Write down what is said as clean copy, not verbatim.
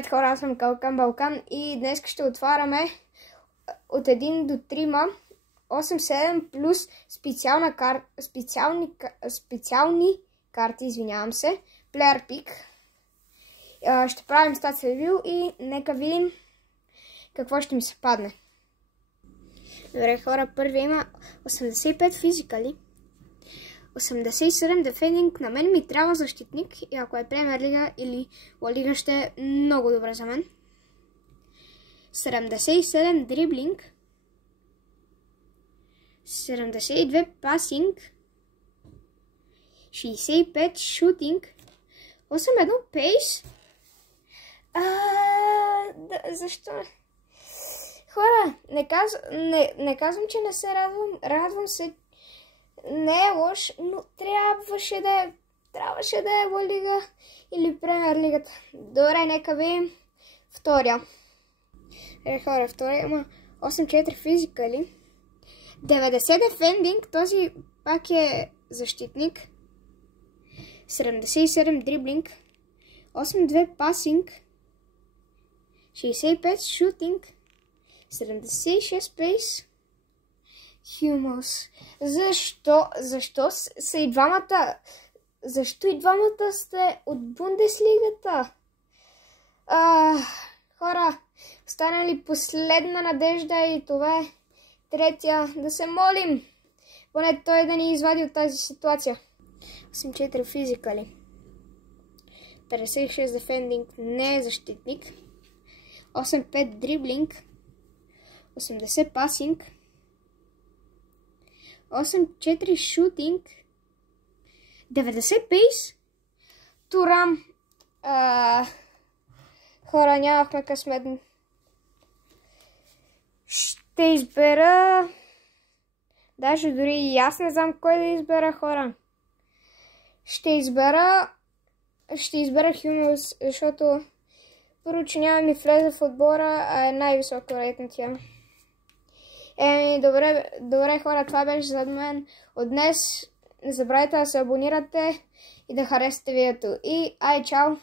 Хора, аз съм Калкан Балкан и днес ще отваряме от 1 до 3 8-7 плюс специални карти, извинявам се, Player Pick. Ще правим статс ревю и нека видим какво ще ми се падне. Добре хора, първия има 85 физикали, 87 дефендинг. На мен ми трябва защитник и ако е Премиер лига или Ла Лига ще е много добре за мен. 77 дриблинг, 72 пасинг, 65 шутинг, 81 пейс. Защо? Хора, не казвам, че не се радвам. Радвам се. Не е лош, но трябваше да е Ла Лига или Премиер лигата. Добре, нека видим втория. Хора, втория има 8-4 физикали, 90 дефендинг, този пак е защитник, 77 дриблинг, 82 пасинг, 65 шутинг, 76 пейс. Хюмус. Защо са и двамата? Защо и двамата сте от Бундеслигата? Хора, остана ли последна надежда и това е третия. Да се молим поне той да ни извади от тази ситуация. 8-4 физикали, 56 дефендинг, не е защитник, 8-5 дриблинг, 80 пасинг, 8-4 шутинг, 90 пейс. Турам. Хора, нямахме късмет. Ще избера... Даже дори и аз не знам кой да избера, хора. Ще избера Хюмус, защото първо, че няма ми влезе в отбора, а е най-високо рейтинг. Добре хора, това беше за мен от днес. Не забравяйте да се абонирате и да харесате видеото. И ай, чао!